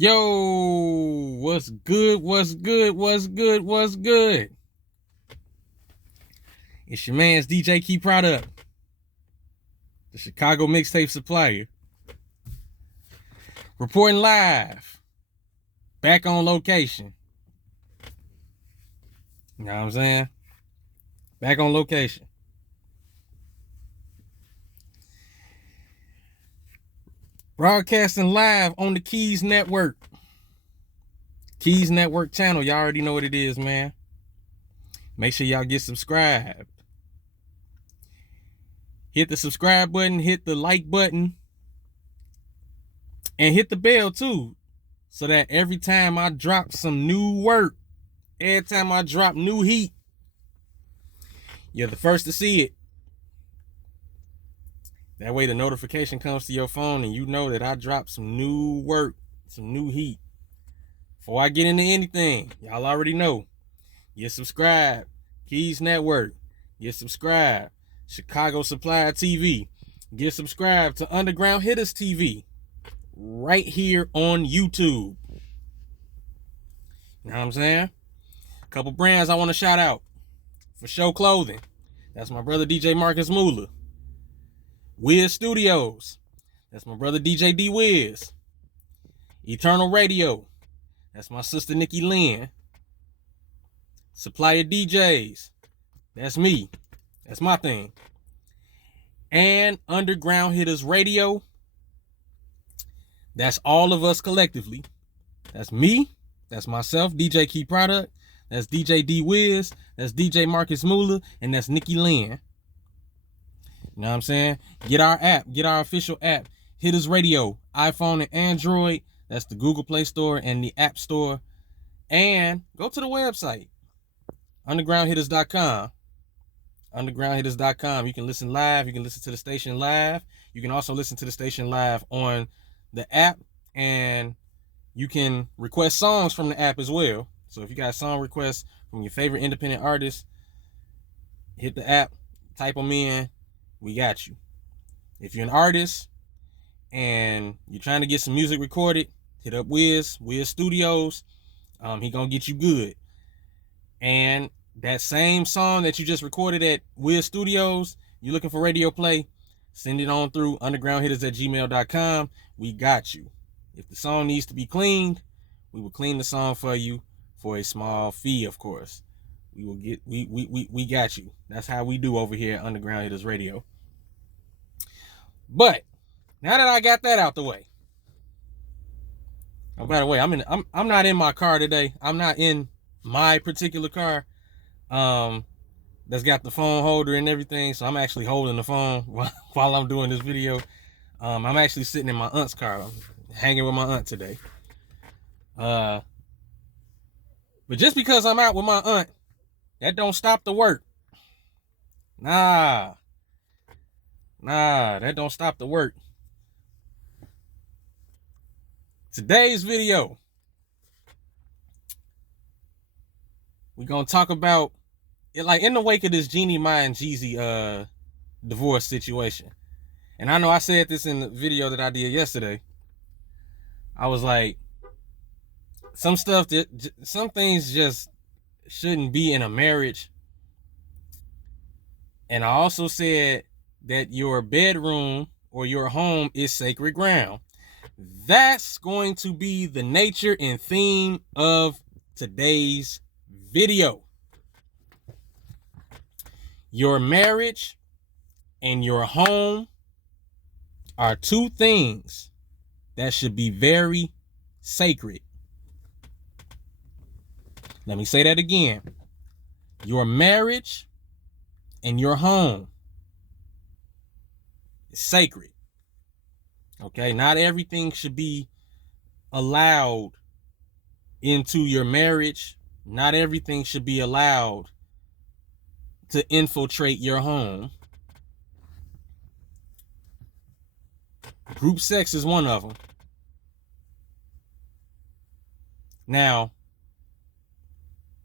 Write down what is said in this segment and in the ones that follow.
Yo, what's good? What's good? What's good? What's good? It's your man's DJ Key Product, the Chicago mixtape supplier, reporting live, back on location. You know what I'm saying? Back on location. Broadcasting live on the Keys Network. Keys Network channel. Y'all already know what it is, man. Make sure y'all get subscribed. Hit the subscribe button, hit the like button, and hit the bell too, so that every time I drop some new work, every time I drop new heat, you're the first to see it. That way the notification comes to your phone and you know that I dropped some new work, some new heat. Before I get into anything, y'all already know. Get subscribed. Keys Network. Get subscribed. Chicago Supplier TV. Get subscribed to Underground Hitters TV. Right here on YouTube. You know what I'm saying? A couple brands I want to shout out. For Show Clothing. That's my brother DJ Marcus Muller. Wiz Studios. That's my brother DJ D Wiz. Eternal Radio. That's my sister Nikki Lynn. Supplier DJs. That's me. That's my thing. And Underground Hitters Radio. That's all of us collectively. That's me. That's myself, DJ Key Product. That's DJ D Wiz. That's DJ Marcus Muller. And that's Nikki Lynn. You know what I'm saying? Get our app. Get our official app. Hitters Radio. iPhone and Android. That's the Google Play Store and the App Store. And go to the website. Undergroundhitters.com. Undergroundhitters.com. You can listen live. You can listen to the station live. You can also listen to the station live on the app. And you can request songs from the app as well. So if you got song requests from your favorite independent artists, hit the app, type them in. We got you. If you're an artist and you're trying to get some music recorded, hit up Wiz Studios. He gonna get you good. And that same song that you just recorded at Wiz Studios, you're looking for radio play, send it on through undergroundhitters@gmail.com. We got you. If the song needs to be cleaned, we will clean the song for you for a small fee, of course. We got you. That's how we do over here at Underground Hitters Radio. But now that I got that out the way. Oh, by the way, I'm not in my car today. I'm not in my particular car. That's got the phone holder and everything. So I'm actually holding the phone while I'm doing this video. I'm actually sitting in my aunt's car. I'm hanging with my aunt today. But just because I'm out with my aunt, that don't stop the work. Nah, that don't stop the work. Today's video, we're gonna talk about it, like in the wake of this Jeannie Mai and Jeezy divorce situation. And I know I said this in the video that I did yesterday. I was like, some things just shouldn't be in a marriage. And I also said that your bedroom or your home is sacred ground. That's going to be the nature and theme of today's video. Your marriage and your home are two things that should be very sacred. Let me say that again. Your marriage and your home is sacred. Okay, not everything should be allowed into your marriage. Not everything should be allowed to infiltrate your home. Group sex is one of them. Now,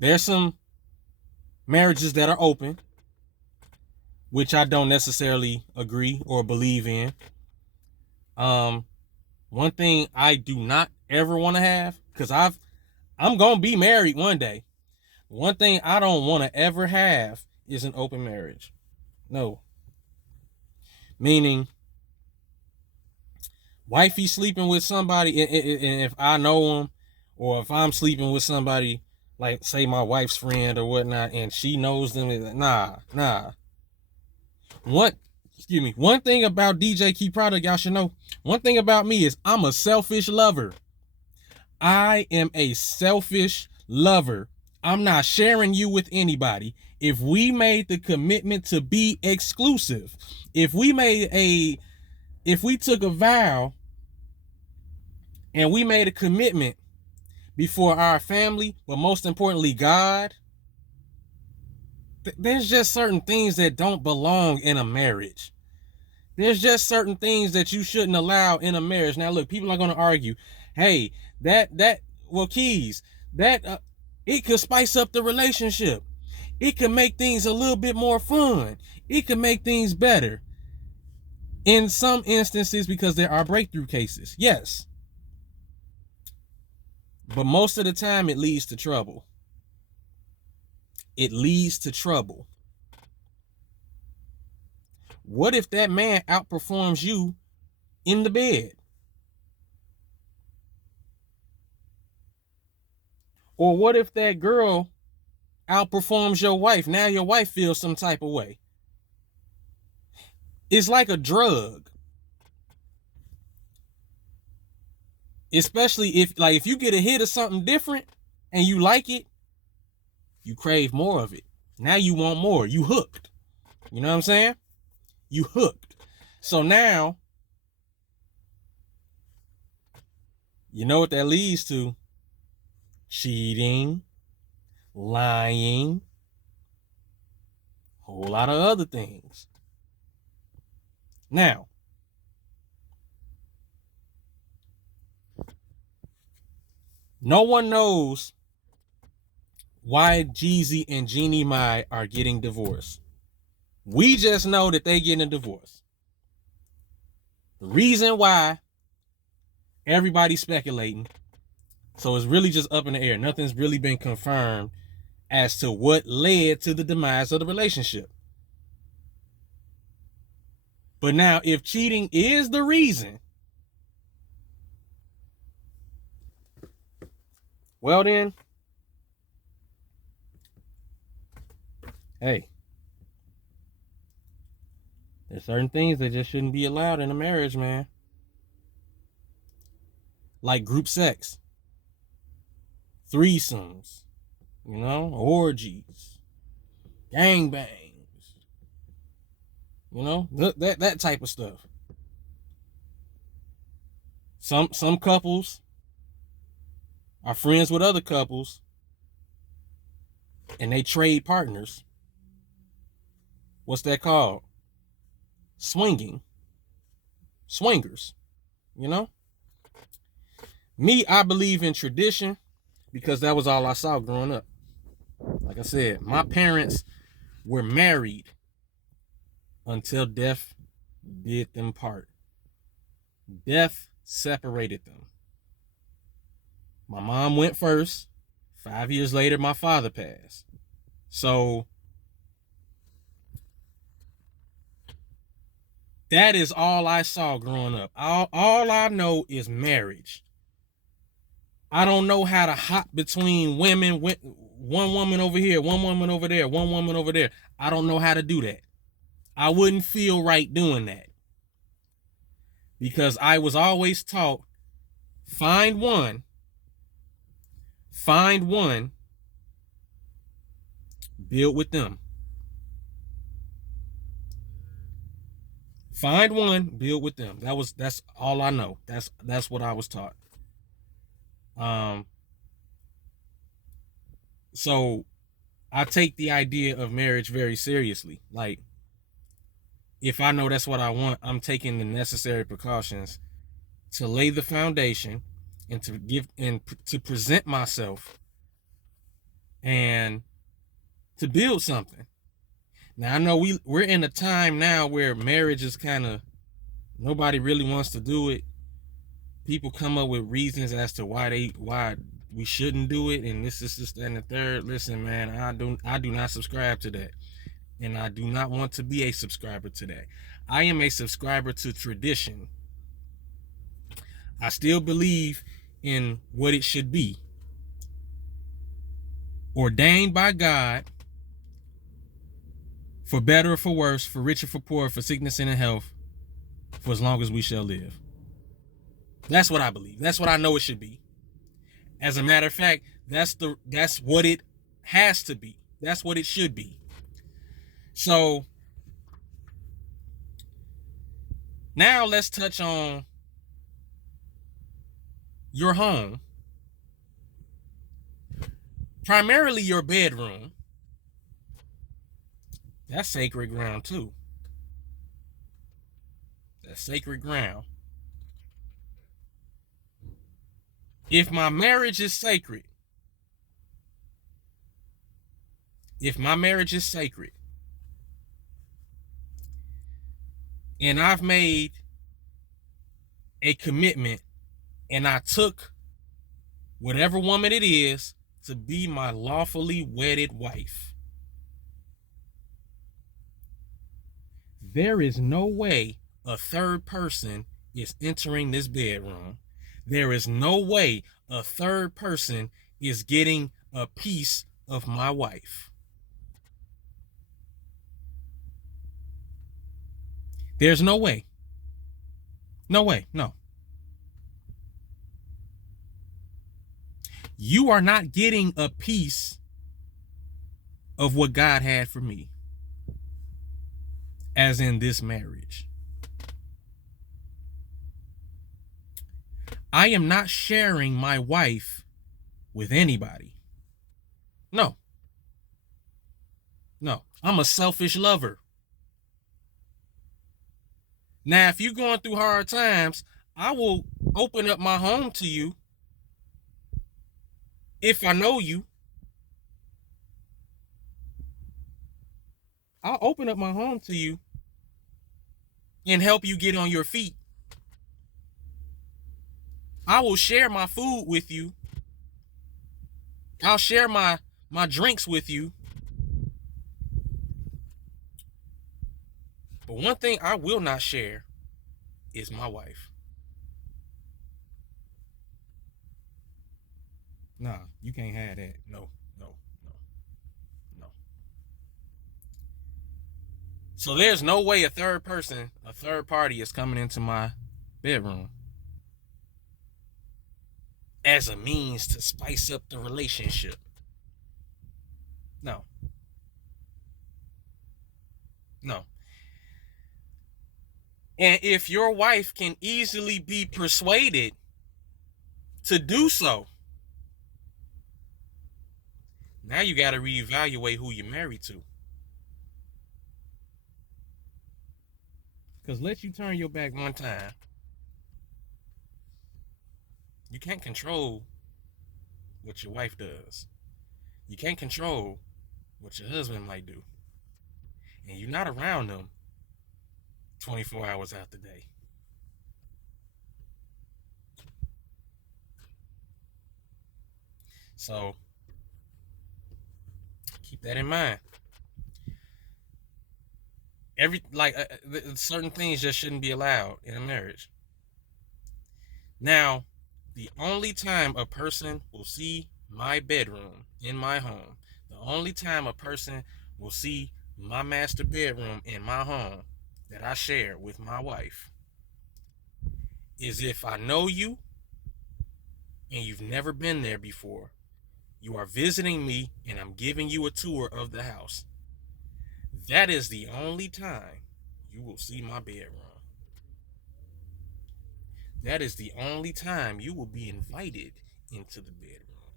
there's some marriages that are open, which I don't necessarily agree or believe in. One thing I do not ever want to have, because I'm gonna be married one day. One thing I don't want to ever have is an open marriage. No. Meaning, wifey sleeping with somebody, and if I know them, or if I'm sleeping with somebody, like say my wife's friend or whatnot, and she knows them, nah. One thing about DJ Key Product, y'all should know. One thing about me is I'm a selfish lover. I am a selfish lover. I'm not sharing you with anybody. If we made the commitment to be exclusive, if we took a vow and we made a commitment before our family, but most importantly, God, there's just certain things that don't belong in a marriage. There's just certain things that you shouldn't allow in a marriage. Now, look, people are going to argue, hey, Keys, it could spice up the relationship. It could make things a little bit more fun. It could make things better. In some instances, because there are breakthrough cases, yes. But most of the time, it leads to trouble. It leads to trouble. What if that man outperforms you in the bed? Or what if that girl outperforms your wife? Now your wife feels some type of way. It's like a drug. Especially if you get a hit of something different and you like it, you crave more of it. Now you want more. You hooked. You know what I'm saying? You hooked. So now, you know what that leads to? Cheating, lying, a whole lot of other things. Now, no one knows why Jeezy and Jeannie Mai are getting divorced. We just know that they getting a divorce. The reason why, everybody's speculating. So it's really just up in the air. Nothing's really been confirmed as to what led to the demise of the relationship. But now, if cheating is the reason, well then, hey, there's certain things that just shouldn't be allowed in a marriage, man. Like group sex, threesomes, orgies, gangbangs, that type of stuff. Some couples are friends with other couples and they trade partners. What's that called? Swingers. Me, I believe in tradition because that was all I saw growing up. Like I said, my parents were married until death did them part. Death separated them. My mom went first. 5 years later, my father passed. So that is all I saw growing up. All I know is marriage. I don't know how to hop between women, one woman over here, one woman over there, one woman over there. I don't know how to do that. I wouldn't feel right doing that. Because I was always taught, find one, build with them. Find one, build with them. That's all I know. That's what I was taught. So I take the idea of marriage very seriously. Like, if I know that's what I want, I'm taking the necessary precautions to lay the foundation and to present myself and to build something. Now, I know we're in a time now where marriage is kind of, nobody really wants to do it. people come up with reasons as to why we shouldn't do it, and this and the third. Listen, man, I do not subscribe to that, and I do not want to be a subscriber to that. I am a subscriber to tradition. I still believe in what it should be, ordained by God, for better or for worse, for richer, for poor, for sickness and in health, for as long as we shall live. That's what I believe. That's what I know it should be. As a matter of fact, that's what it has to be. That's what it should be. So now let's touch on your home, primarily your bedroom. That's sacred ground too. That's sacred ground. If my marriage is sacred, and I've made a commitment, and I took whatever woman it is to be my lawfully wedded wife, there is no way a third person is entering this bedroom. There is no way a third person is getting a piece of my wife. There's no way. No way, no. You are not getting a piece of what God had for me, as in this marriage. I am not sharing my wife with anybody. No. I'm a selfish lover. Now, if you're going through hard times, I will open up my home to you if I know you. I'll open up my home to you and help you get on your feet. I will share my food with you. I'll share my drinks with you. But one thing I will not share is my wife. Nah, you can't have that. No. So there's no way a third party is coming into my bedroom as a means to spice up the relationship. No. And if your wife can easily be persuaded to do so, now you got to reevaluate who you're married to. Because let you turn your back one time, you can't control what your wife does. You can't control what your husband might do. And you're not around them 24 hours out the day. So keep that in mind. Certain things just shouldn't be allowed in a marriage. Now, the only time a person will see my bedroom in my home, the only time a person will see my master bedroom in my home that I share with my wife, is if I know you and you've never been there before. You are visiting me and I'm giving you a tour of the house. That is the only time you will see my bedroom. That is the only time you will be invited into the bedroom,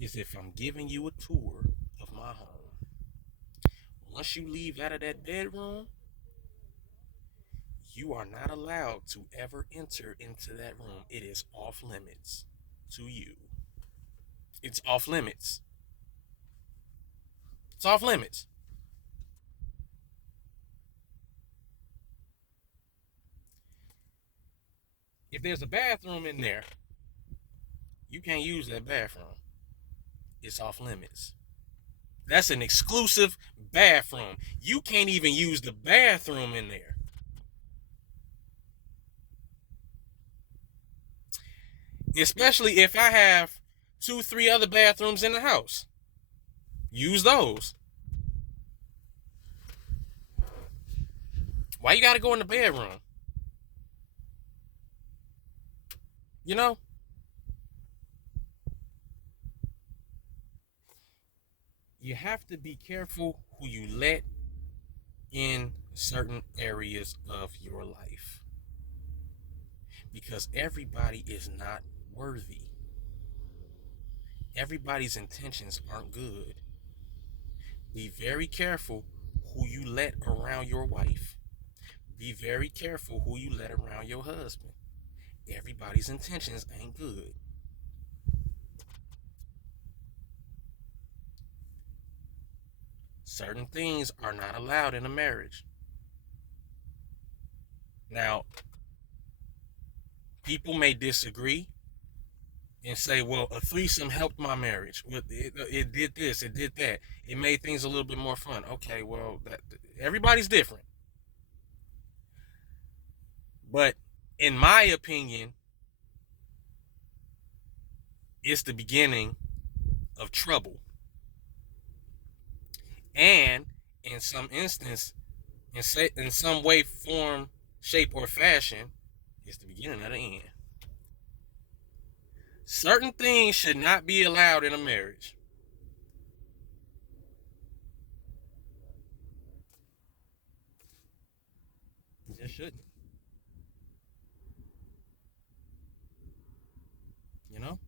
is if I'm giving you a tour of my home. Once you leave out of that bedroom, you are not allowed to ever enter into that room. It is off limits to you. It's off limits. It's off limits. If there's a bathroom in there, you can't use that bathroom. It's off limits. That's an exclusive bathroom. You can't even use the bathroom in there. Especially if I have 2-3 other bathrooms in the house. Use those. Why you gotta go in the bedroom? You know? You have to be careful who you let in certain areas of your life. Because everybody is not worthy. Everybody's intentions aren't good. Be very careful who you let around your wife. Be very careful who you let around your husband. Everybody's intentions ain't good. Certain things are not allowed in a marriage. Now, people may disagree and say, well, a threesome helped my marriage. It did this, it did that. It made things a little bit more fun. Okay, well, everybody's different. But in my opinion, it's the beginning of trouble. And in some instance, in some way, form, shape, or fashion, it's the beginning of the end. Certain things should not be allowed in a marriage. It just shouldn't. You know?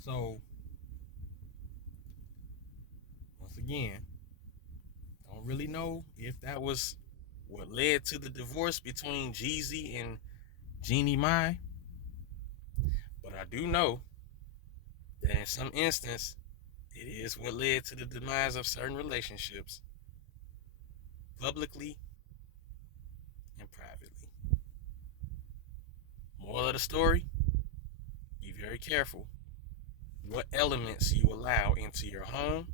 So, once again, don't really know if that was what led to the divorce between Jeezy and Jeannie Mai. But I do know that in some instance, it is what led to the demise of certain relationships, publicly and privately. Moral of the story, be very careful what elements you allow into your home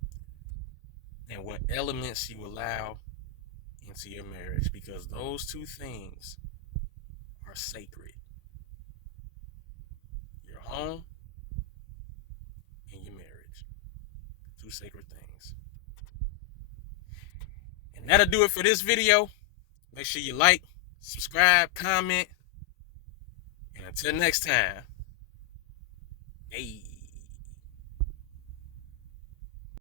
and what elements you allow into your marriage, because those two things are sacred. Your home and your marriage. Two sacred things. And that'll do it for this video. Make sure you like, subscribe, comment. And until next time, hey.